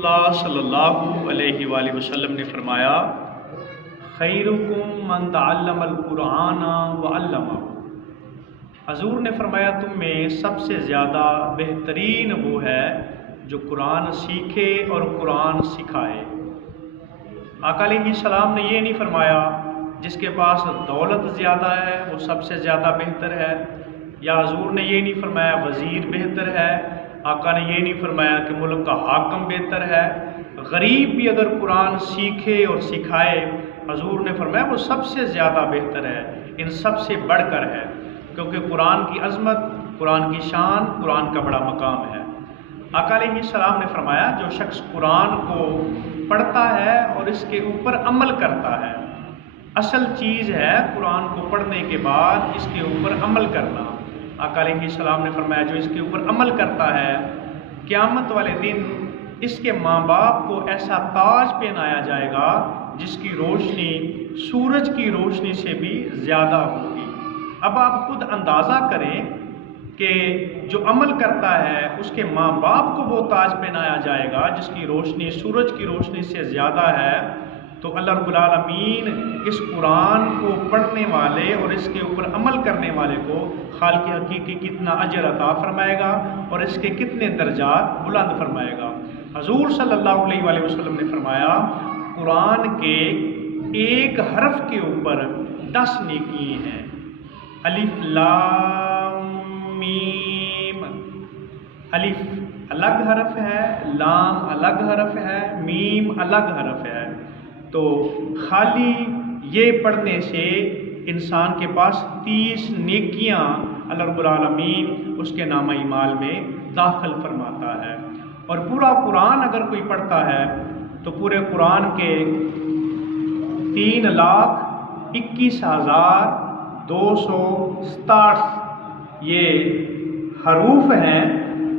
اللہ صلی اللہ علیہ وآلہ وسلم نے فرمایا، خیرکم من تعلم القرآن وعلمہ۔ حضور نے فرمایا تم میں سب سے زیادہ بہترین وہ ہے جو قرآن سیکھے اور قرآن سکھائے۔ آقا علیہ السلام نے یہ نہیں فرمایا جس کے پاس دولت زیادہ ہے وہ سب سے زیادہ بہتر ہے، یا حضور نے یہ نہیں فرمایا وزیر بہتر ہے، آقا نے یہ نہیں فرمایا کہ ملک کا حاکم بہتر ہے۔ غریب بھی اگر قرآن سیکھے اور سکھائے، حضور نے فرمایا وہ سب سے زیادہ بہتر ہے، ان سب سے بڑھ کر ہے، کیونکہ قرآن کی عظمت، قرآن کی شان، قرآن کا بڑا مقام ہے۔ آقا علیہ السلام نے فرمایا جو شخص قرآن کو پڑھتا ہے اور اس کے اوپر عمل کرتا ہے، اصل چیز ہے قرآن کو پڑھنے کے بعد اس کے اوپر عمل کرنا۔ آقا علیہ السلام نے فرمایا جو اس کے اوپر عمل کرتا ہے، قیامت والے دن اس کے ماں باپ کو ایسا تاج پہنایا جائے گا جس کی روشنی سورج کی روشنی سے بھی زیادہ ہوگی۔ اب آپ خود اندازہ کریں کہ جو عمل کرتا ہے اس کے ماں باپ کو وہ تاج پہنایا جائے گا جس کی روشنی سورج کی روشنی سے زیادہ ہے، تو اللہ رب العالمین اس قرآن کو پڑھنے والے اور اس کے اوپر عمل کرنے والے کو خالق حقیقی کتنا اجر عطا فرمائے گا اور اس کے کتنے درجات بلند فرمائے گا۔ حضور صلی اللہ علیہ وآلہ وسلم نے فرمایا قرآن کے ایک حرف کے اوپر 10 نیکی ہیں۔ الف لام میم، الف الگ حرف ہے، لام الگ حرف ہے، میم الگ حرف ہے، تو خالی یہ پڑھنے سے انسان کے پاس 30 نیکیاں اللہ رب العالمین اس کے نامہ اعمال میں داخل فرماتا ہے۔ اور پورا قرآن اگر کوئی پڑھتا ہے تو پورے قرآن کے 3,21,267 یہ حروف ہیں،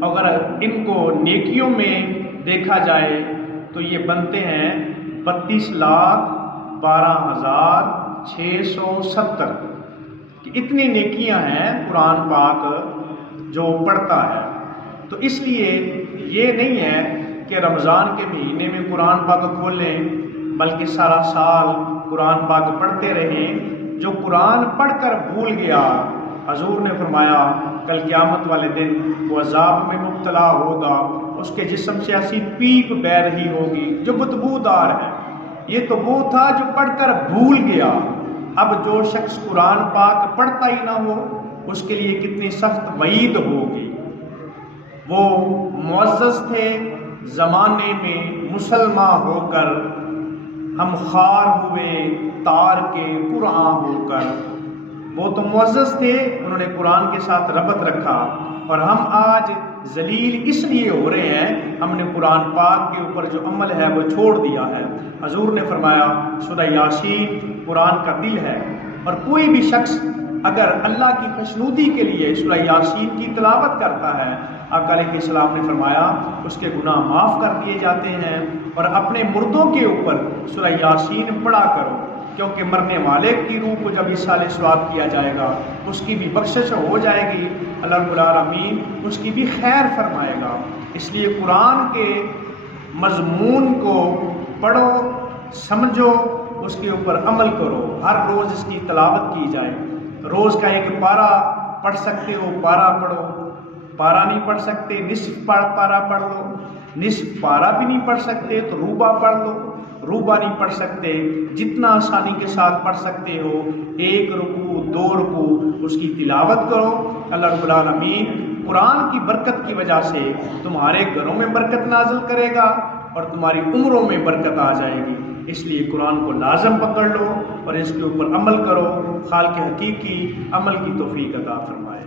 اگر ان کو نیکیوں میں دیکھا جائے تو یہ بنتے ہیں 32,12,670 کہ اتنی نیکیاں ہیں قرآن پاک جو پڑھتا ہے۔ تو اس لیے یہ نہیں ہے کہ رمضان کے مہینے میں قرآن پاک کھولیں بلکہ سارا سال قرآن پاک پڑھتے رہیں۔ جو قرآن پڑھ کر بھول گیا، حضور نے فرمایا کل قیامت والے دن وہ عذاب میں مبتلا ہوگا، اس کے جسم سے ایسی پیپ بہ رہی ہوگی جو بدبودار ہے۔ یہ تو وہ تھا جو پڑھ کر بھول گیا۔ اب جو شخص قرآن پاک پڑھتا ہی نہ ہو اس کے لیے کتنی سخت وعید ہوگی۔ وہ معزز تھے زمانے میں مسلمان ہو کر، ہم خار ہوئے تار کے قرآن ہو کر۔ وہ تو معزز تھے، انہوں نے قرآن کے ساتھ ربط رکھا، اور ہم آج ذلیل اس لیے ہو رہے ہیں ہم نے قرآن پاک کے اوپر جو عمل ہے وہ چھوڑ دیا ہے۔ حضور نے فرمایا سورہ یاسین قرآن کا دل ہے، اور کوئی بھی شخص اگر اللہ کی خوشنودی کے لیے سورہ یاسین کی تلاوت کرتا ہے، آقا علیہ السلام نے فرمایا اس کے گناہ معاف کر دیے جاتے ہیں۔ اور اپنے مردوں کے اوپر سورہ یاسین پڑھا کرو، کیونکہ مرنے والے کی روح کو جب اصالہ ثواب کیا جائے گا اس کی بھی بخشش ہو جائے گی، اللہ رب العالمین اس کی بھی خیر فرمائے گا۔ اس لیے قرآن کے مضمون کو پڑھو، سمجھو، اس کے اوپر عمل کرو، ہر روز اس کی تلاوت کی جائے۔ روز کا ایک پارہ پڑھ سکتے ہو پارہ پڑھو، پارہ نہیں پڑھ سکتے نصف پارہ پڑھ لو، نصف پارہ بھی نہیں پڑھ سکتے تو ربع پڑھ لو، ربع نہیں پڑھ سکتے جتنا آسانی کے ساتھ پڑھ سکتے ہو 1 رکوع 2 رکوع اس کی تلاوت کرو۔ اللہ رب العالمین قرآن کی برکت کی وجہ سے تمہارے گھروں میں برکت نازل کرے گا اور تمہاری عمروں میں برکت آ جائے گی۔ اس لیے قرآن کو لازم پکڑ لو اور اس کے اوپر عمل کرو۔ خالق حقیقی عمل کی توفیق عطا فرمائے۔